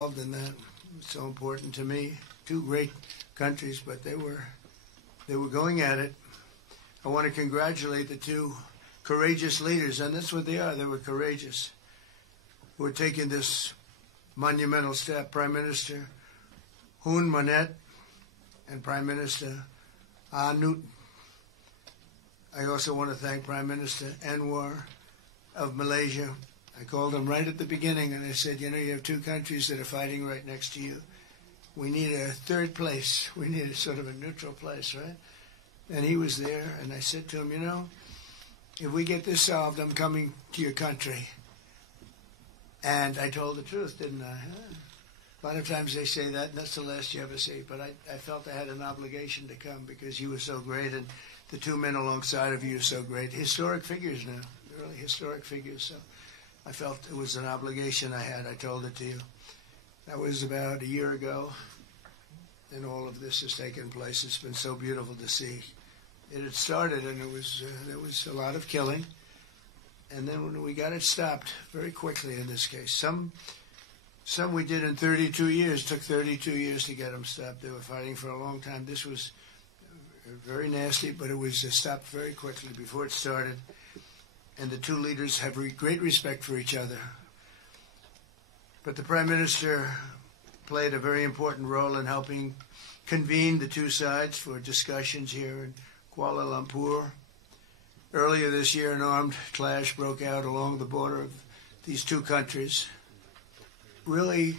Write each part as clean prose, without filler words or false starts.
involved in that. It's so important to me. Two great countries, but they were going at it. I want to congratulate the two courageous leaders, and that's what they are. They were courageous, who are taking this monumental step. Prime Minister Hun Manet and Prime Minister Anut. I also want to thank Prime Minister Anwar of Malaysia. I called him right at the beginning and I said, you know, you have two countries that are fighting right next to you. We need a third place. We need a sort of a neutral place, right? And he was there, and I said to him, you know, if we get this solved, I'm coming to your country. And I told the truth, didn't I? A lot of times they say that, and that's the last you ever see. But I felt I had an obligation to come because you were so great, and the two men alongside of you are so great. Historic figures now, really historic figures. So I felt it was an obligation I had. I told it to you. That was about a year ago, and all of this has taken place. It's been so beautiful to see. It had started, and there was a lot of killing. And then when we got it stopped very quickly in this case. Some we did in 32 years. It took 32 years to get them stopped. They were fighting for a long time. This was very nasty, but it was stopped very quickly before it started. And the two leaders have great respect for each other. But the Prime Minister played a very important role in helping convene the two sides for discussions here in Kuala Lumpur. Earlier this year, an armed clash broke out along the border of these two countries. Really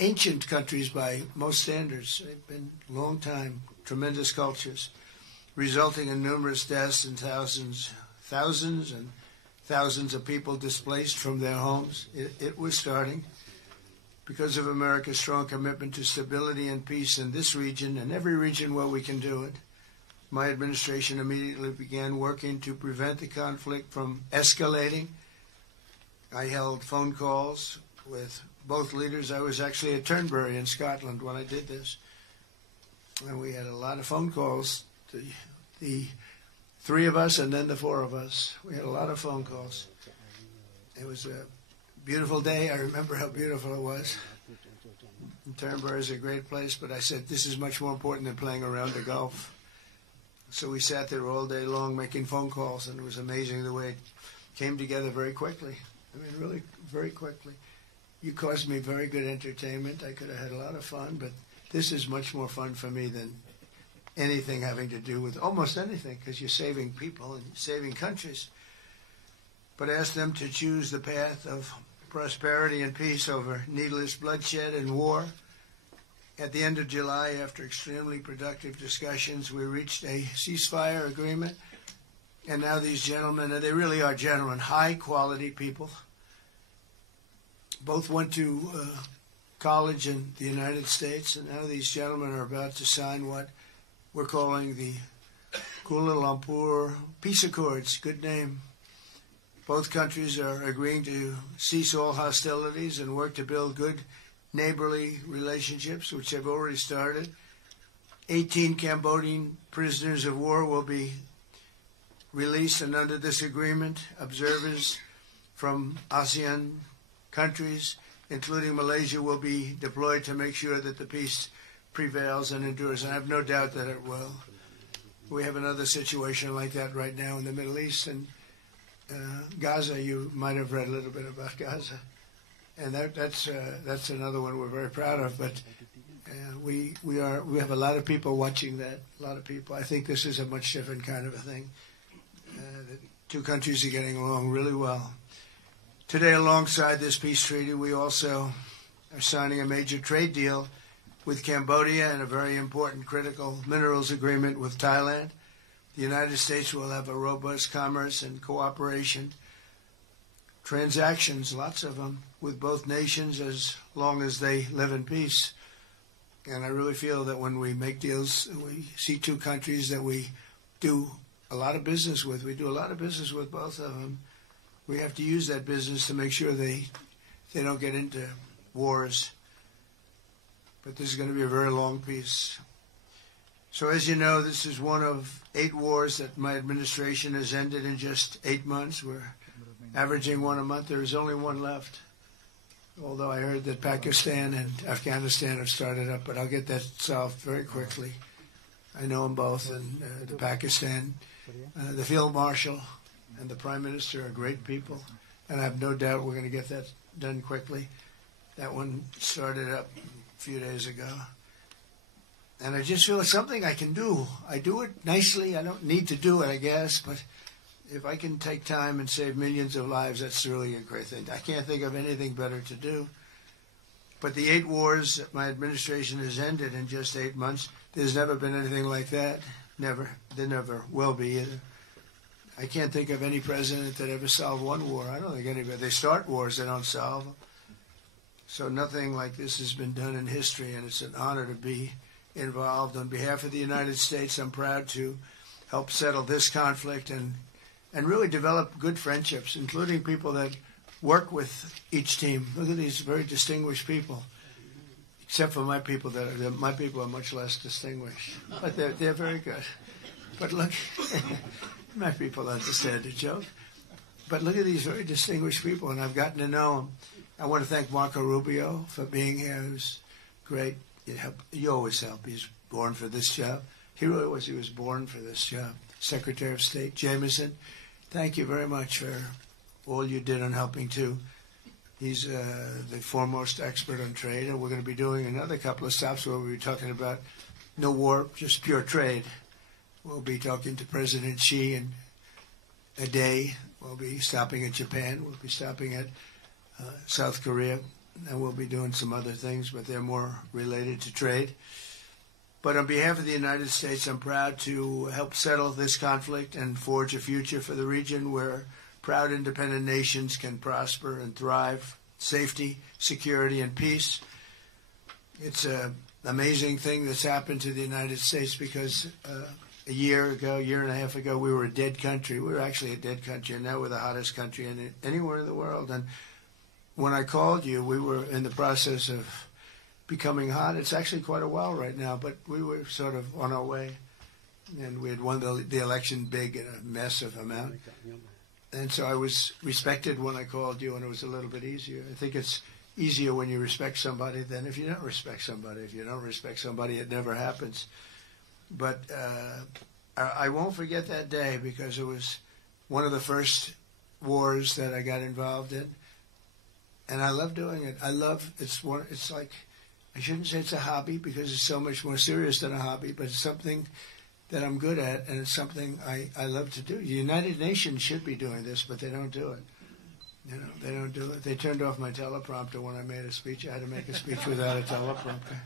ancient countries by most standards. They've been a long time, tremendous cultures, resulting in numerous deaths and thousands and thousands of people displaced from their homes. It was starting because of America's strong commitment to stability and peace in this region and every region where we can do it. My administration immediately began working to prevent the conflict from escalating. I held phone calls with both leaders. I was actually at Turnberry in Scotland when I did this. And we had a lot of phone calls, the three of us and then the four of us. We had a lot of phone calls. It was a beautiful day. I remember how beautiful it was. And Turnberry is a great place, but I said, this is much more important than playing around the Gulf. So we sat there all day long making phone calls, and it was amazing the way it came together very quickly. I mean, really very quickly. You caused me very good entertainment. I could have had a lot of fun, but this is much more fun for me than anything having to do with almost anything, because you're saving people and saving countries. But ask them to choose the path of prosperity and peace over needless bloodshed and war. At the end of July, after extremely productive discussions, we reached a ceasefire agreement. And now these gentlemen, and they really are gentlemen, high-quality people, both went to college in the United States, and now these gentlemen are about to sign what we're calling the Kuala Lumpur Peace Accords. Good name. Both countries are agreeing to cease all hostilities and work to build good neighborly relationships, which have already started. 18 Cambodian prisoners of war will be released, and under this agreement, observers from ASEAN countries, including Malaysia, will be deployed to make sure that the peace prevails and endures. And I have no doubt that it will. We have another situation like that right now in the Middle East. And Gaza, you might have read a little bit about Gaza. And that's another one we're very proud of. But we have a lot of people watching that, a lot of people. I think this is a much different kind of a thing. The two countries are getting along really well. Today, alongside this peace treaty, we also are signing a major trade deal with Cambodia and a very important critical minerals agreement with Thailand. The United States will have a robust commerce and cooperation transactions, lots of them, with both nations as long as they live in peace. And I really feel that when we make deals, we see two countries that we do a lot of business with. We do a lot of business with both of them. We have to use that business to make sure they don't get into wars. But this is going to be a very long peace. So as you know, this is one of 8 wars that my administration has ended in just 8 months. We're averaging one a month. There is only one left. although I heard that Pakistan and Afghanistan have started up, but I'll get that solved very quickly. I know them both, and the Pakistan, the Field Marshal and the Prime Minister are great people, and I have no doubt we're going to get that done quickly. That one started up a few days ago. And I just feel it's something I can do. I do it nicely. I don't need to do it, I guess, but if I can take time and save millions of lives, that's really a great thing. I can't think of anything better to do. But the 8 wars that my administration has ended in just 8 months, there's never been anything like that. Never. There never will be either. I can't think of any president that ever solved one war. I don't think anybody. They start wars, they don't solve them. So nothing like this has been done in history, and it's an honor to be involved. On behalf of the United States, I'm proud to help settle this conflict and really develop good friendships, including people that work with each team. Look at these very distinguished people, except for my people. My people are much less distinguished, but they're very good. But look, my people understand the joke. But look at these very distinguished people, and I've gotten to know them. I want to thank Marco Rubio for being here. He was great. You always help. He's born for this job. He really was. He was born for this job. Secretary of State Jameson, thank you very much for all you did on helping too. He's the foremost expert on trade, and we're going to be doing another couple of stops where we'll be talking about no war, just pure trade. We'll be talking to President Xi in a day. We'll be stopping at Japan. We'll be stopping at South Korea. And we'll be doing some other things, but they're more related to trade. But on behalf of the United States, I'm proud to help settle this conflict and forge a future for the region where proud independent nations can prosper and thrive, safety, security, and peace. It's an amazing thing that's happened to the United States because a year and a half ago, we were a dead country. We were actually a dead country, and now we're the hottest country anywhere in the world. And when I called you, we were in the process of becoming hot. It's actually quite a while right now, but we were sort of on our way. And we had won the election big in a massive amount. And so I was respected when I called you, and it was a little bit easier. I think it's easier when you respect somebody than if you don't respect somebody. If you don't respect somebody, it never happens. But I won't forget that day because it was one of the first wars that I got involved in. And I love doing it. It's like, I shouldn't say it's a hobby because it's so much more serious than a hobby, but it's something that I'm good at, and it's something I love to do. The United Nations should be doing this, but they don't do it. You know, they don't do it. They turned off my teleprompter when I made a speech. I had to make a speech without a teleprompter.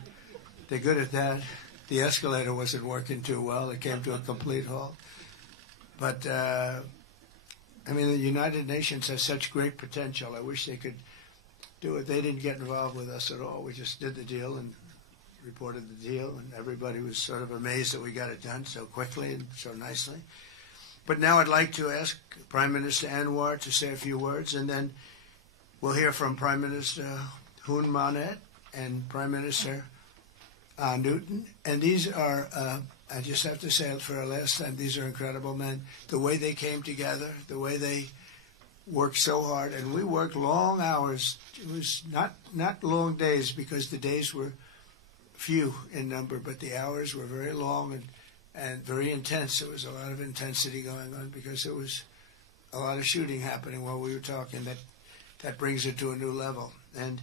They're good at that. The escalator wasn't working too well. It came to a complete halt. But, I mean, the United Nations has such great potential. I wish they could do it. They didn't get involved with us at all. We just did the deal and reported the deal, and everybody was sort of amazed that we got it done so quickly and so nicely. But now I'd like to ask Prime Minister Anwar to say a few words, and then we'll hear from Prime Minister Hun Manet and Prime Minister Newton. And these are, I just have to say it for a last time, these are incredible men. The way they came together, the way they worked so hard, and we worked long hours. It was not long days because the days were few in number, but the hours were very long and very intense. There was a lot of intensity going on because there was a lot of shooting happening while we were talking. That brings it to a new level. And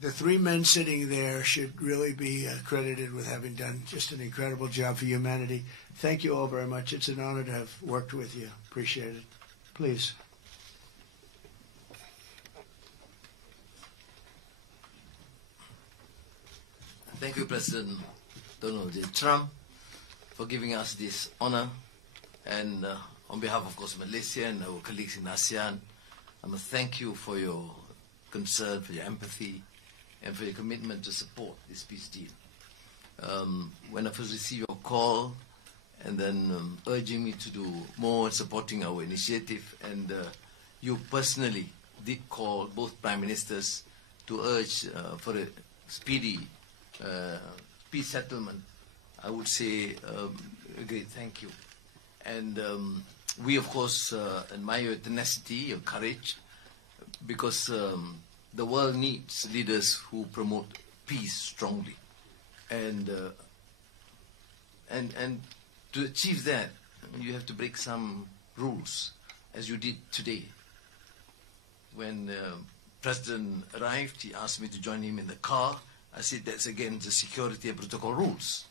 the 3 men sitting there should really be credited with having done just an incredible job for humanity. Thank you all very much. It's an honor to have worked with you. Appreciate it. Please. Thank you, President Donald J. Trump, for giving us this honor. And on behalf, of course, Malaysia and our colleagues in ASEAN, I must thank you for your concern, for your empathy, and for your commitment to support this peace deal. When I first received your call, and then urging me to do more, supporting our initiative, and you personally did call both Prime Ministers to urge for a speedy peace settlement, I would say a great thank you. And we, of course, admire your tenacity, your courage, because the world needs leaders who promote peace strongly. And to achieve that, you have to break some rules, as you did today. When President arrived, he asked me to join him in the car. I said, that's against the security and protocol rules.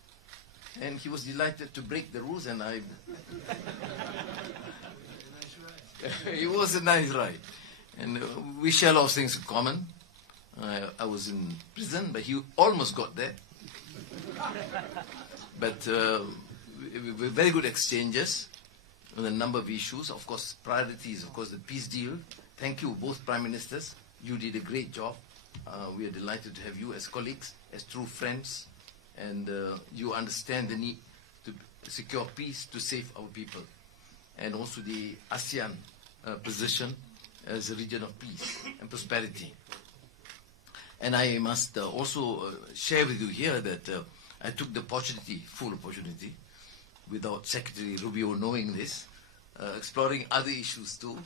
And he was delighted to break the rules, and I... It was a nice ride. And we share a lot of things in common. I was in prison, but he almost got there. But very good exchanges on a number of issues. Of course, priorities, of course, the peace deal. Thank you, both Prime Ministers. You did a great job. We are delighted to have you as colleagues, as true friends. And you understand the need to secure peace, to save our people. And also the ASEAN position as a region of peace and prosperity. And I must also share with you here that I took the opportunity, full opportunity, without Secretary Rubio knowing this, exploring other issues too,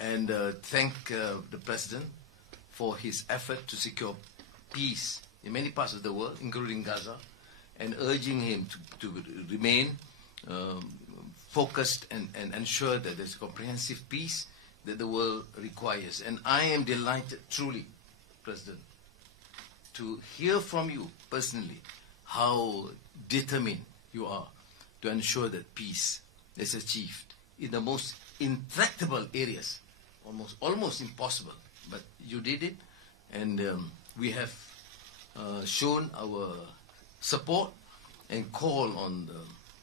and thank the President for his effort to secure peace in many parts of the world, including Gaza, and urging him to remain focused and ensure that there's comprehensive peace that the world requires. And I am delighted, truly, President, to hear from you personally how determined you are to ensure that peace is achieved in the most intractable areas, almost impossible. But you did it, and we have shown our support and call on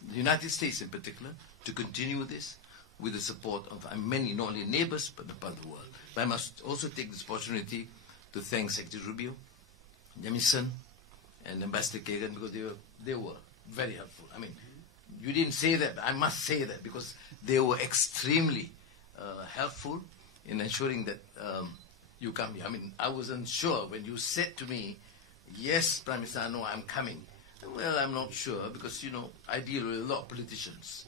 the United States in particular to continue this with the support of many, not only neighbors, but the part of the world. But I must also take this opportunity to thank Secretary Rubio, Jamison, and Ambassador Kagan, because they were very helpful. I mean, you didn't say that, I must say that, because they were extremely helpful in ensuring that you come here. I mean, I wasn't sure when you said to me, yes, Prime Minister, I know I'm coming. Well, I'm not sure, because, you know, I deal with a lot of politicians.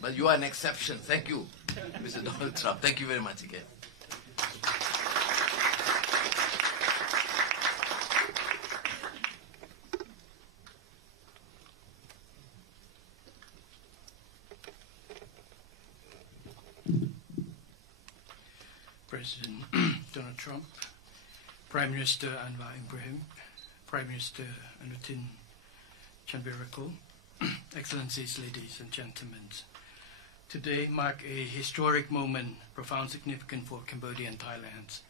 But you are an exception. Thank you, Mr. Donald Trump. Thank you very much again. President Donald Trump, Prime Minister Anwar Ibrahim, Prime Minister Anutin Chanvirakul, Excellencies, ladies and gentlemen. Today marks a historic moment, profound significance for Cambodia and Thailand.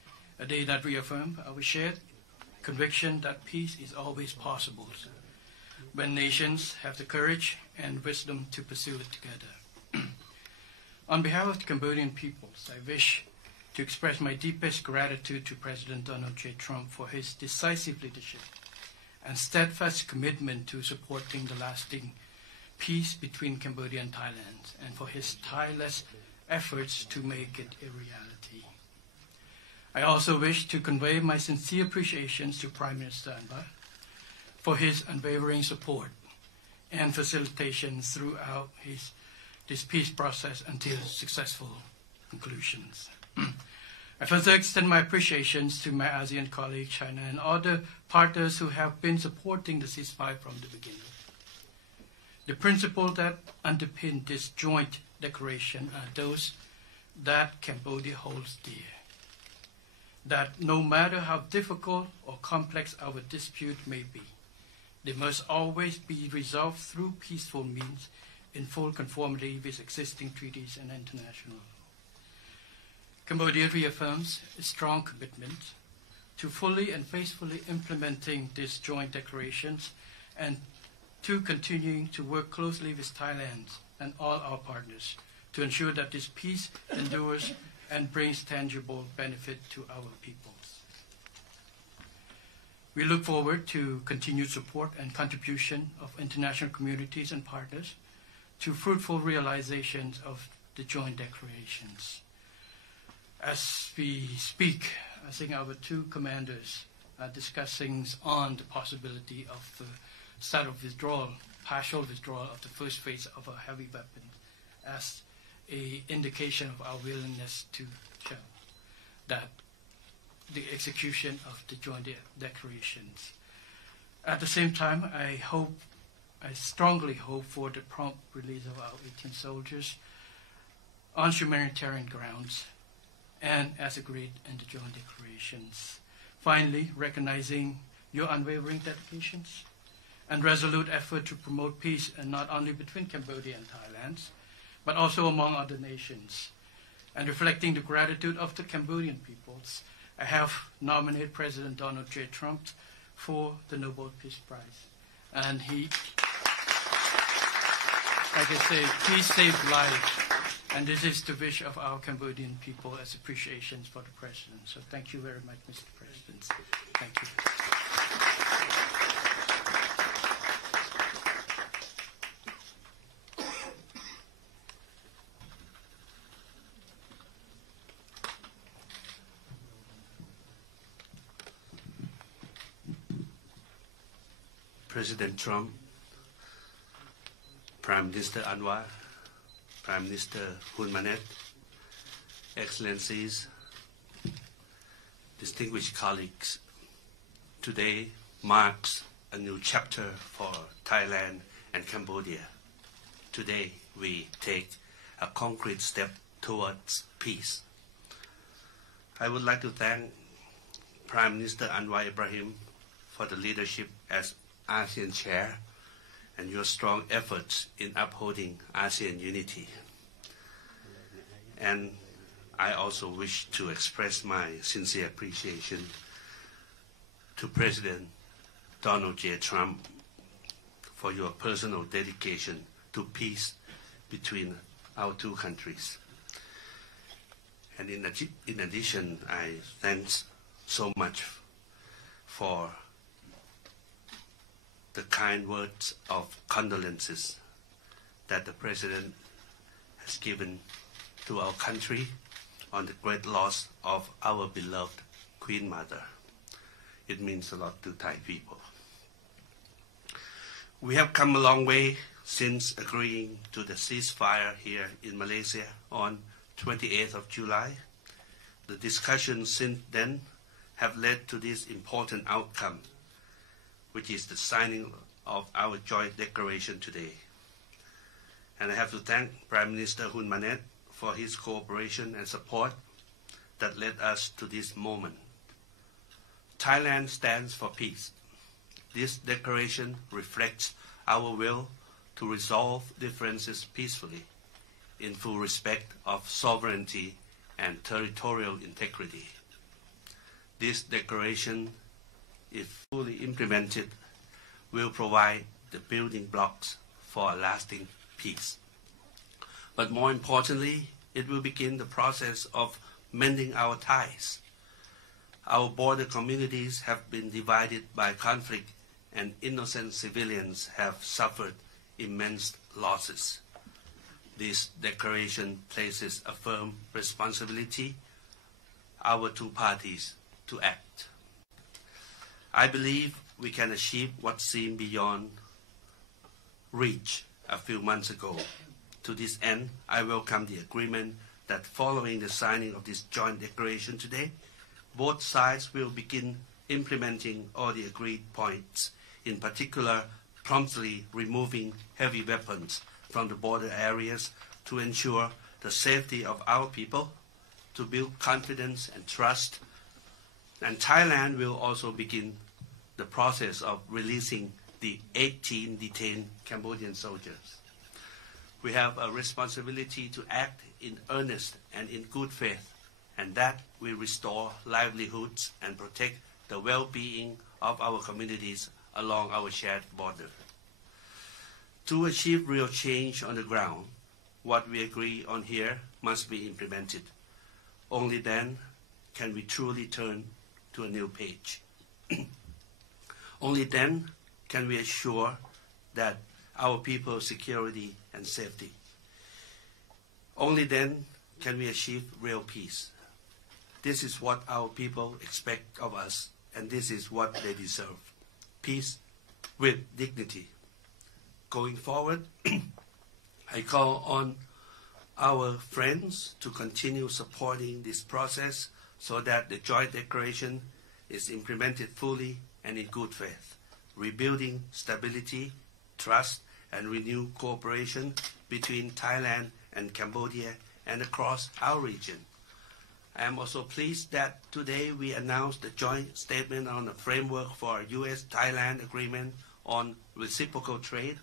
A day that reaffirms our shared conviction that peace is always possible when nations have the courage and wisdom to pursue it together. On behalf of the Cambodian peoples, I wish to express my deepest gratitude to President Donald J. Trump for his decisive leadership and steadfast commitment to supporting the lasting peace between Cambodia and Thailand, and for his tireless efforts to make it a reality. I also wish to convey my sincere appreciations to Prime Minister Anwar for his unwavering support and facilitation throughout this peace process until successful conclusions. I further extend my appreciations to my ASEAN colleagues, China, and other partners who have been supporting the ceasefire from the beginning. The principles that underpin this joint declaration are those that Cambodia holds dear. That no matter how difficult or complex our dispute may be, they must always be resolved through peaceful means in full conformity with existing treaties and international law. Cambodia reaffirms a strong commitment to fully and faithfully implementing these joint declarations and to continuing to work closely with Thailand and all our partners to ensure that this peace endures and brings tangible benefit to our peoples. We look forward to continued support and contribution of international communities and partners to fruitful realizations of the joint declarations. As we speak, I think our two commanders are discussing on the possibility of the start of withdrawal, partial withdrawal of the first phase of our heavy weapons as an indication of our willingness to show that the execution of the joint declarations. At the same time, I strongly hope for the prompt release of our 18 soldiers on humanitarian grounds and as agreed in the joint declarations. Finally, recognizing your unwavering dedications and resolute effort to promote peace, and not only between Cambodia and Thailand, but also among other nations, and reflecting the gratitude of the Cambodian peoples, I have nominated President Donald J. Trump for the Nobel Peace Prize. And he, like I say, peace saves life. And this is the wish of our Cambodian people as appreciation for the President. So thank you very much, Mr. President. Thank you. President Trump, Prime Minister Anwar, Prime Minister Hun Manet, Excellencies, distinguished colleagues, today marks a new chapter for Thailand and Cambodia. Today we take a concrete step towards peace. I would like to thank Prime Minister Anwar Ibrahim for the leadership as ASEAN Chair and your strong efforts in upholding ASEAN unity. And I also wish to express my sincere appreciation to President Donald J. Trump for your personal dedication to peace between our two countries. And in addition, I thank so much for the kind words of condolences that the President has given to our country on the great loss of our beloved Queen Mother. It means a lot to Thai people. We have come a long way since agreeing to the ceasefire here in Malaysia on 28th of July. The discussions since then have led to this important outcome, which is the signing of our joint declaration today. And I have to thank Prime Minister Hun Manet for his cooperation and support that led us to this moment. Thailand stands for peace. This declaration reflects our will to resolve differences peacefully, in full respect of sovereignty and territorial integrity. This declaration, if fully implemented, will provide the building blocks for a lasting peace. But more importantly, it will begin the process of mending our ties. Our border communities have been divided by conflict, and innocent civilians have suffered immense losses. This declaration places a firm responsibility on our two parties to act. I believe we can achieve what seemed beyond reach a few months ago. To this end, I welcome the agreement that following the signing of this joint declaration today, both sides will begin implementing all the agreed points, in particular promptly removing heavy weapons from the border areas to ensure the safety of our people, to build confidence and trust. And Thailand will also begin the process of releasing the 18 detained Cambodian soldiers. We have a responsibility to act in earnest and in good faith, and that will restore livelihoods and protect the well-being of our communities along our shared border. To achieve real change on the ground, what we agree on here must be implemented. Only then can we truly turn to a new page. Only then can we assure that our people's security and safety. Only then can we achieve real peace. This is what our people expect of us, and this is what they deserve. Peace with dignity. Going forward, I call on our friends to continue supporting this process so that the joint declaration is implemented fully and in good faith, rebuilding stability, trust, and renewed cooperation between Thailand and Cambodia and across our region. I am also pleased that today we announced the joint statement on the framework for a U.S.-Thailand agreement on reciprocal trade,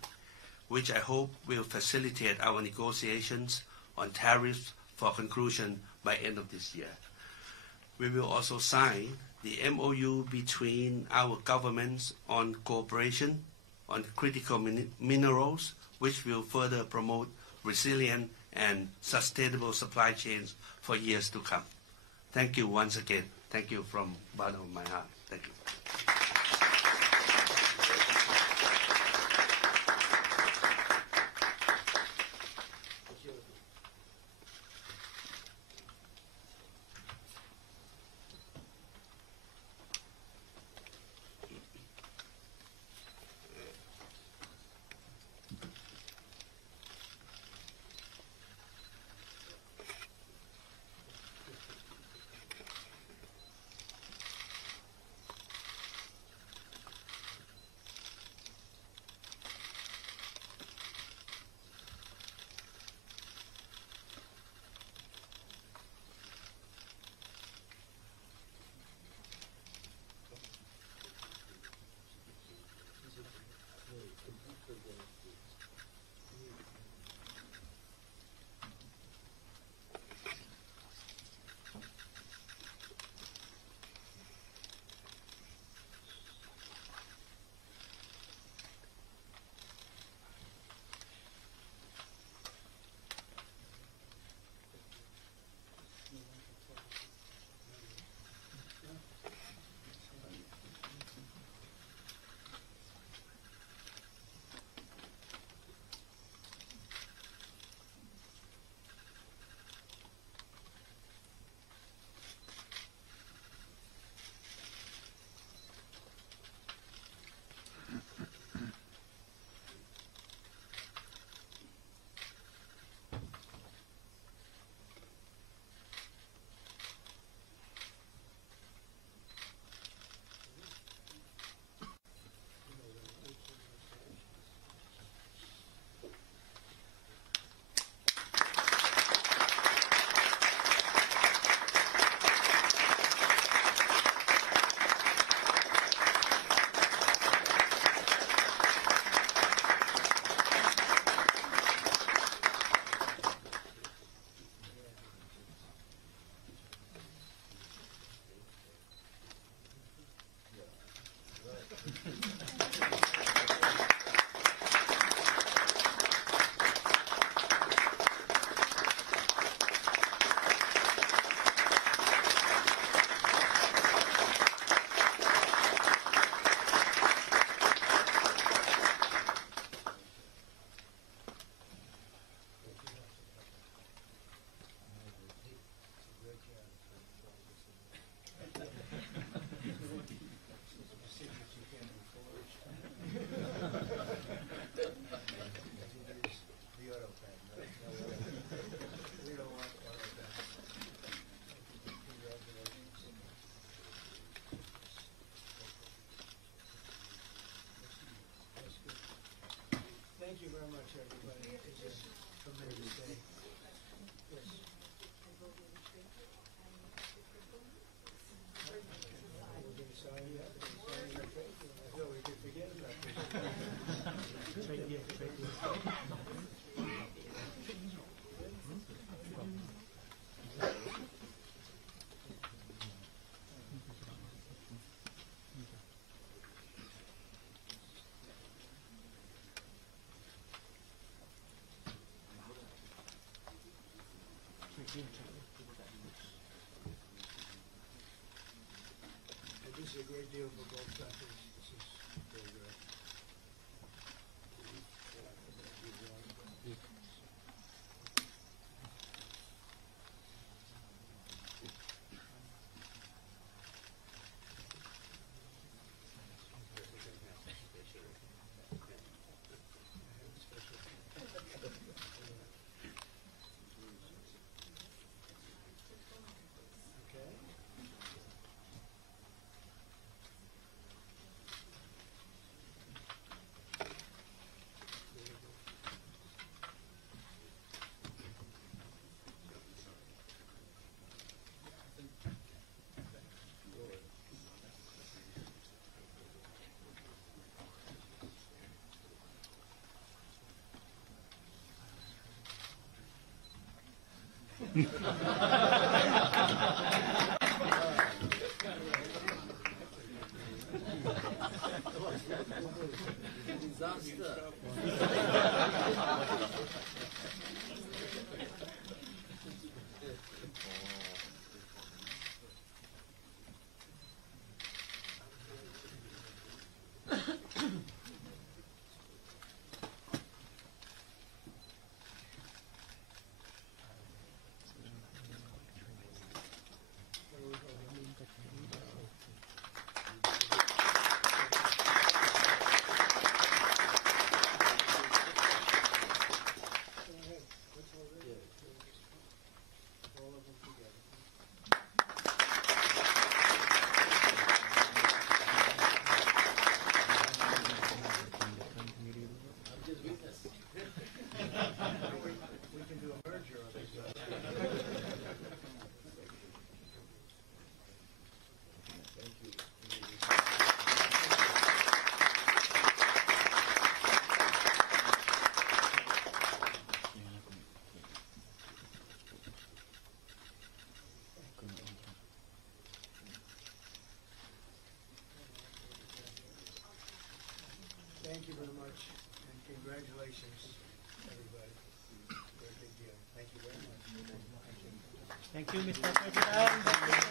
which I hope will facilitate our negotiations on tariffs for conclusion by end of this year. We will also sign the MOU between our governments on cooperation on critical minerals, which will further promote resilient and sustainable supply chains for years to come. Thank you once again. Thank you from the bottom of my heart. Thank you. Thank you very much, everybody. It's just a tremendous day. Yes. We're going to sign you up. We're going to sign your face. I thought we could forget about this. And this is a great deal for both countries. This is very good. Okay. Thank you very much, and congratulations, everybody. Very big deal. Thank you very much. Thank you, Mr. President.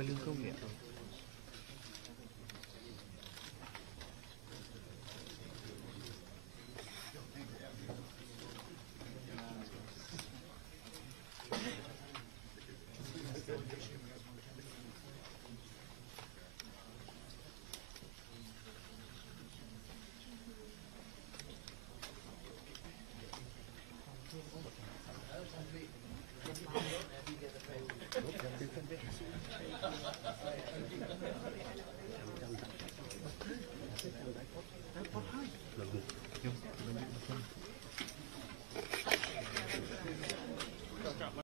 Paling kau lihat.